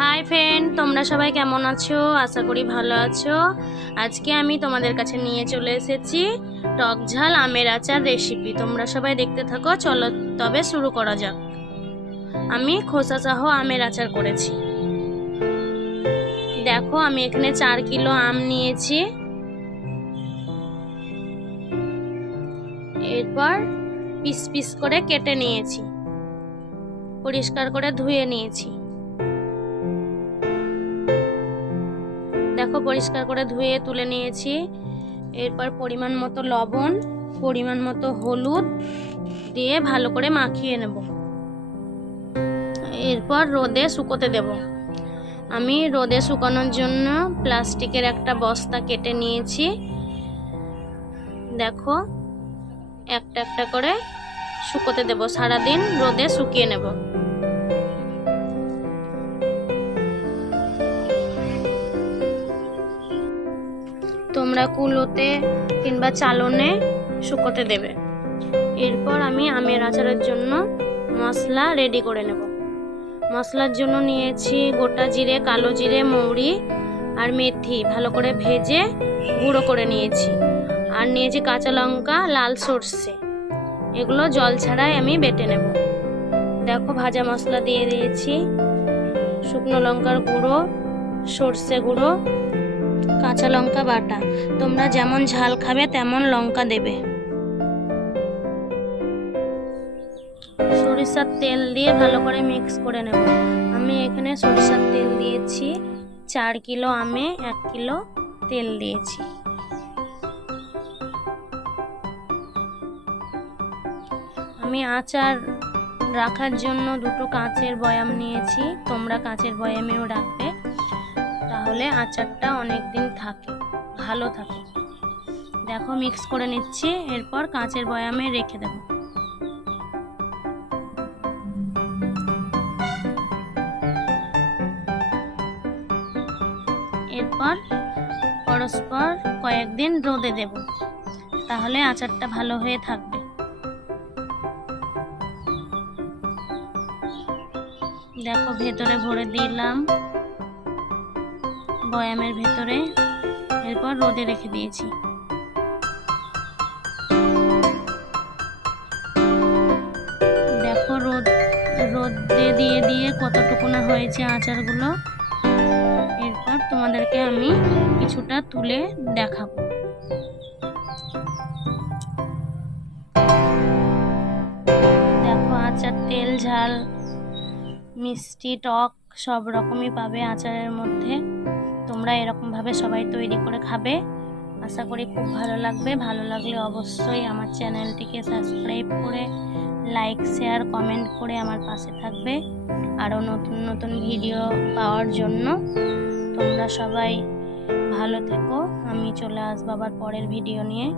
Hi friend, তোমরা সবাই কেমন আছো? আশা করি ভালো আছো। আজকে আমি তোমাদের কাছে নিয়ে চলে এসেছি টক ঝাল আমের আচার রেসিপি। তোমরা সবাই দেখতে থাকো। চলো তবে শুরু করা যাক। আমি খোসা সহ আমের আচার করেছি। দেখো, আমি এখানে 4 কিলো আম নিয়েছি। এরপর পিস পিস করে কেটে নিয়েছি, পরিষ্কার করে ধুয়ে নিয়েছি। দেখো, পরিষ্কার করে ধুয়ে তুলে নিয়েছি। এরপর পরিমাণ মতো লবণ, পরিমাণ মতো হলুদ দিয়ে ভালো করে মাখিয়ে নেব। এরপর রোদে শুকোতে দেব। আমি রোদে শুকানোর জন্য প্লাস্টিকের একটা বস্তা কেটে নিয়েছি। দেখো, একটা একটা করে শুকোতে দেব। সারাদিন রোদে শুকিয়ে নেব। তোমরা কুলোতে কিংবা চালনে শুকোতে দেবে। এরপর আমি আমের আচারের জন্য মশলা রেডি করে নেব। মশলার জন্য নিয়েছি গোটা জিরে, কালো জিরে, মৌরি আর মেথি ভালো করে ভেজে গুঁড়ো করে নিয়েছি। আর নিয়েছি কাঁচা লঙ্কা, লাল সর্ষে। এগুলো জল ছাড়াই আমি বেটে নেব। দেখো, ভাজা মশলা দিয়ে দিয়েছি শুকনো লঙ্কার গুঁড়ো, সর্ষে গুঁড়ো, কাঁচা লঙ্কা বাটা। তোমরা যেমন ঝাল খাবে তেমন লঙ্কা দেবে। সরিষার তেল দিয়ে ভালো করে মিক্স করে নেব। আমি এখানে সরিষার তেল দিয়েছি। 4 কিলো আমে 1 কিলো তেল দিয়েছি। আমি আচার রাখার জন্য 2টো কাঁচের বয়াম নিয়েছি। তোমরা কাঁচের বয়ামেও রাখবে, তাহলে আচারটা অনেক দিন থাকে, ভালো থাকে। দেখো, মিক্স করে নিচ্ছি। এরপর কাঁচের বয়ামে রেখে দেব। এরপর পরস্পর কয়েকদিন রোদে দেব, তাহলে আচারটা ভালো হয়ে থাকবে। দেখো, ভেতরে ভরে দিলাম বয়ামের ভেতরে। এরপর রোদে রেখে দিয়েছি। দেখো, রোদে দিয়ে দিয়ে কতটুকু না হয়েছে আচারগুলো। এরপর তোমাদেরকে আমি কিছুটা তুলে দেখাবো। দেখো, আচার তেল, ঝাল, মিষ্টি, টক সব রকমই পাবে আচারের মধ্যে। তোমরা এরকমভাবে সবাই তৈরি করে খাবে। আশা করি খুব ভালো লাগবে। ভালো লাগলে অবশ্যই আমার চ্যানেলটিকে সাবস্ক্রাইব করে লাইক, শেয়ার, কমেন্ট করে আমার পাশে থাকবে আরও নতুন নতুন ভিডিও পাওয়ার জন্য। তোমরা সবাই ভালো থেকো। আমি চলে আসবো আবার পরের ভিডিও নিয়ে।